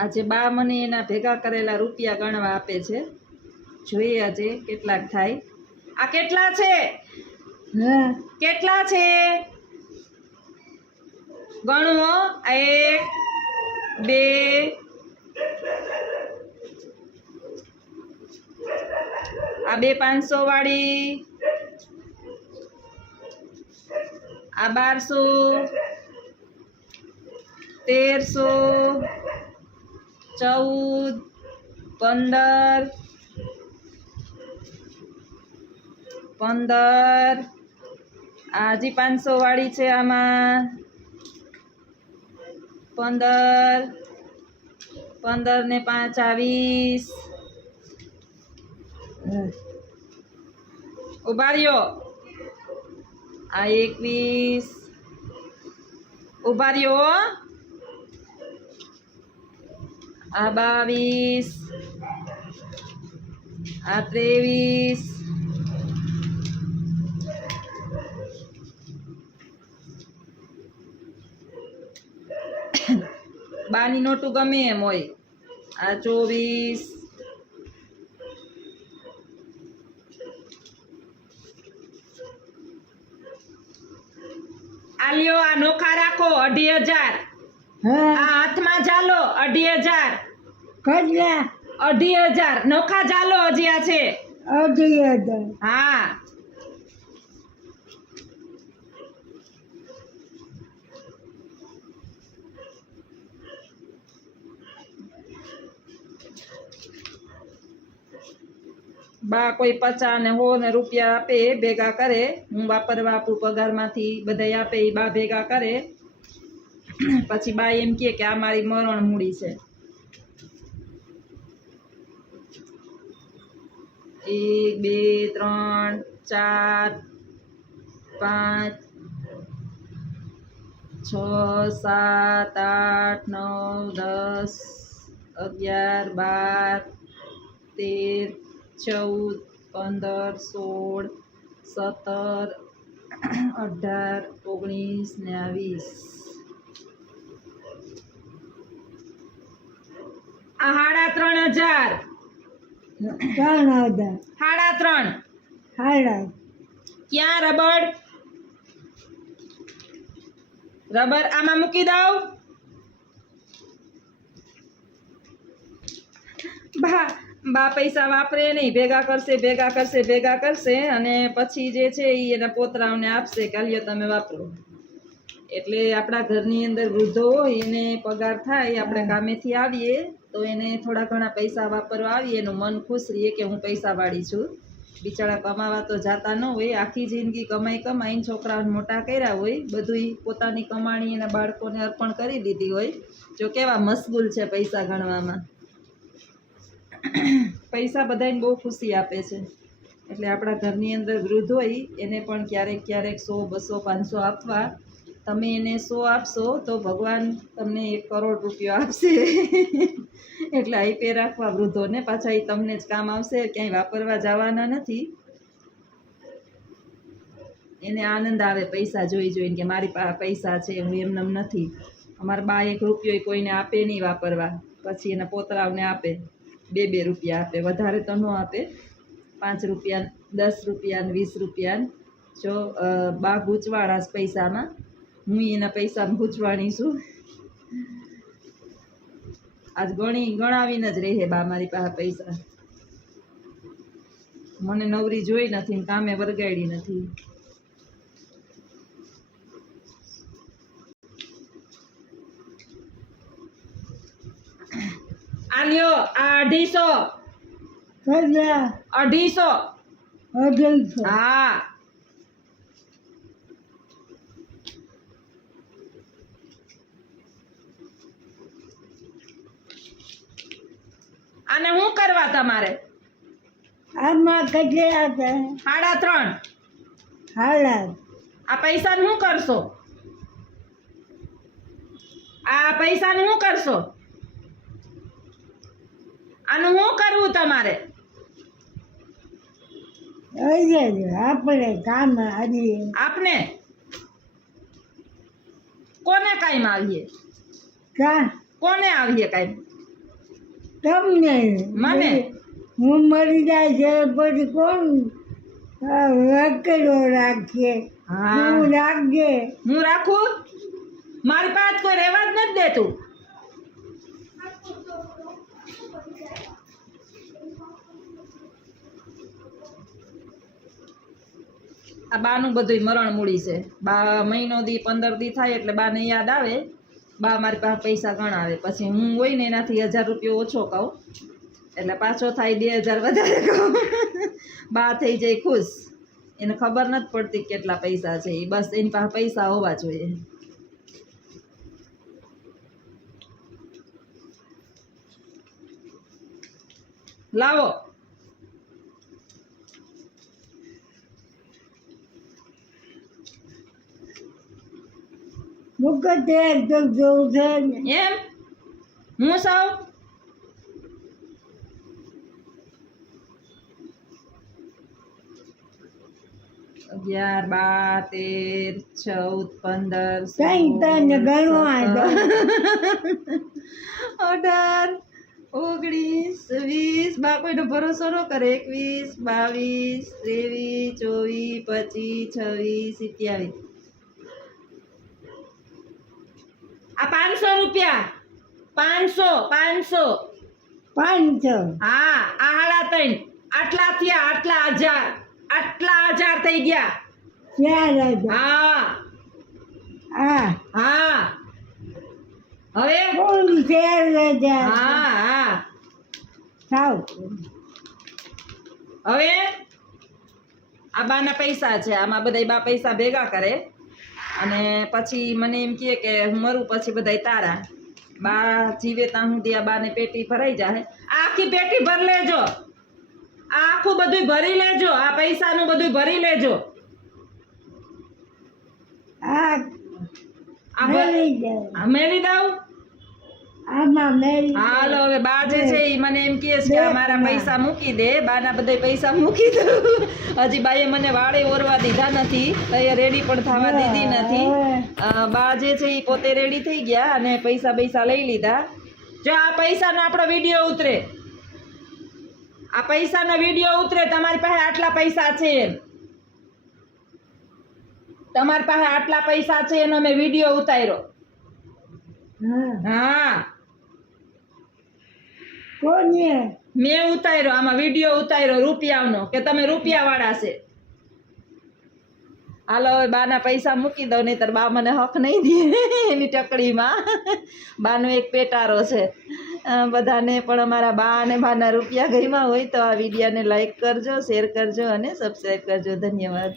આજે બા મને એના ભેગા કરેલા રૂપિયા ગણવા આપે છે. જોઈએ આજે કેટલાક થાય. આ કેટલા છે? કેટલા છે ગણવો. 1 2 આ 2 500 વાળી, આ 1200 1300 14 15 15 આ હજી 500 વાળી છે. આમાં 15 15 ને 5 20. ઉભા રહ્યો. આ 21. ઉભા રહ્યો. આ 22. આ 23. બાની નોટું ગમે એમ હોય. આ 24. આ લ્યો, આ નોખા રાખો 2500. આ હાથમાં ચાલો 2500. કેટલા? 2500 નોખા ચાલો હજી આ છે. 2500. હા. બા કોઈ 50 ને 100 ને રૂપિયા આપે ભેગા કરે. હું વાપરવા આપું પગારમાંથી બધાય આપે એ બા ભેગા કરે. પછી બા એમ કહે કે આ મારી મરણ મૂડી છે. 1 2 3 4 5 6 7 8 9 10 11 12 13 14 15 16 17 18 19 ને 20. આ 3500. 3000. 3.5. હાડા. ક્યાં રબડ? રબર આમાં મૂકી દઉં. બા પૈસા વાપરે નહીં, ભેગા કરશે અને પછી જે છે એ એના પોતરાઓને આપશે કે લ્યો તમે વાપરો. એટલે આપણા ઘરની અંદર વૃદ્ધો હોય એને પગાર થાય, આપણે કામેથી આવીએ તો એને થોડા ઘણા પૈસા વાપરવા આવીએ, એનું મન ખુશ રહીએ કે હું પૈસાવાળી છું. બિચારા કમાવા તો જાતા ન હોય, આખી જિંદગી કમાઈને છોકરાઓને મોટા કર્યા હોય, બધું પોતાની કમાણી એના બાળકોને અર્પણ કરી દીધી હોય. જો કેવા મશગુલ છે પૈસા ગણવામાં. પૈસા બધાને બહુ ખુશી આપે છે. એટલે આપણા ઘરની અંદર વૃદ્ધ હોય એને પણ ક્યારેક 100 200 500 આપવા. તમે એને 100 આપશો તો ભગવાન તમને 1 કરોડ રૂપિયા આપશે. એટલે આઈપે રાખવા વૃદ્ધોને, પાછા એ તમને જ કામ આવશે, ક્યાંય વાપરવા જવાના નથી. એને આનંદ આવે પૈસા જોઈને કે મારી પાસે પૈસા છે, હું એમનેમ નથી. અમારા બા 1 રૂપિયો કોઈને આપે નહીં વાપરવા, પછી એના પોતરાઓને આપે. 2 રૂપિયા આપે, વધારે તો ન આપે. 5 રૂપિયા 10 રૂપિયા 20 રૂપિયા. જો બા ગૂંચવાડા પૈસામાં, હું એના પૈસામાં ગૂંચવાણી છું. આજ ગણાવીને જ રહે બા મારી પાસે પૈસા. મને નવરી જોઈ નથી, કામે વરગાડી નથી. આ લ્યો, આ 250. કેટલા? 250. 250. હા. આને શું કરવા તમારે? આમાં કેટલા છે? 3.5. હાડા. આ પૈસાનું શું કરશો? આ પૈસાનું શું કરશો? આનું શું કરવું તમારે? આપણે કામ આવીએ. આપને કોને કામ આવીએ? કા? કોને આવીએ કામ? તમને મને? હું મરી જાય છે પછી કોણ વકેલો રાખીએ? હા હું રાખજે. હું રાખું? મારી પાસે કોઈ રહેવા જ નથી દેતું. આ બાનું બધું મરણ મૂડી છે. બા મહિનો દી 15 દી થાય એટલે બાને યાદ આવે, બા મારી પાસે પૈસા ગણાવે. પછી હું હોય ને એનાથી 1000 રૂપિયા ઓછો કહું એટલે પાછો થાય 2000 વધારે કહું. બા થઈ જાય ખુશ. એને ખબર નથી પડતી કેટલા પૈસા છે. એ બસ એની પાસે પૈસા હોવા જોઈએ. લાવો. મુકત એકદમ જોવું છે ને. એમ હું સૌ 11, 12, 13, 14, 15, કઈ તને ગણવા 18, 19, 20. બા કોઈનો ભરોસો ન કરે. 21, 22, 23, 24, 25, 27. આ 500 રૂપિયા. 500. 500. હા આ 3.5. આટલા થયા. આટલા 1000 થઈ ગયા. 4000. હા હા હવે કોણ 4000? હા સાવ હવે આ બાના પૈસા છે. આમાં બધા બા પૈસા ભેગા કરે અને પછી મને એમ કહે કે હું મરું પછી બધા તારા. બા જીવે ત્યાં સુધી આ બાને પેટી ભરાઈ જાય. આ આખી પેટી ભરી લેજો. આ આખું બધું ભરી લેજો. આ પૈસાનું બધું ભરી લેજો. આ આ મેળી જાય. મેલી દઉં. આમાં મેળી હાલો હવે બા જે છે ઈ મને એમ કહે છે કે આ મારા પૈસા મૂકી દે. બાના બધા પૈસા મૂકી દઉં. હજી બાએ મને વાળે ઓરવા દીધા નથી, તૈયાર રેડી પણ થવા દીધી નથી. બા જે છે ઈ પોતે રેડી થઈ ગયા અને પૈસા લઈ લીધા. જો આ પૈસાનો આપણો વિડીયો ઉતરે, આ પૈસાનો વિડીયો ઉતરે. તમારી પાસે આટલા પૈસા છે એમ, તમારી પાસે આટલા પૈસા છે એનો મેં વિડીયો ઉતાર્યો. હા કોને મેં ઉતાર્યો. આમાં વિડીયો ઉતાર્યો રૂપિયાનો કે તમે રૂપિયા વાળા છે. હાલો હવે બાના પૈસા મૂકી દો, નહીતર બા મને હક નહીં દે એની ટકડીમાં. બાનો એક પેટારો છે. બધાને પણ અમારા બા અને બાના રૂપિયા ગઈમાં હોય તો આ વિડીયોને લાઈક કરજો, શેર કરજો અને સબસ્ક્રાઈબ કરજો. ધન્યવાદ.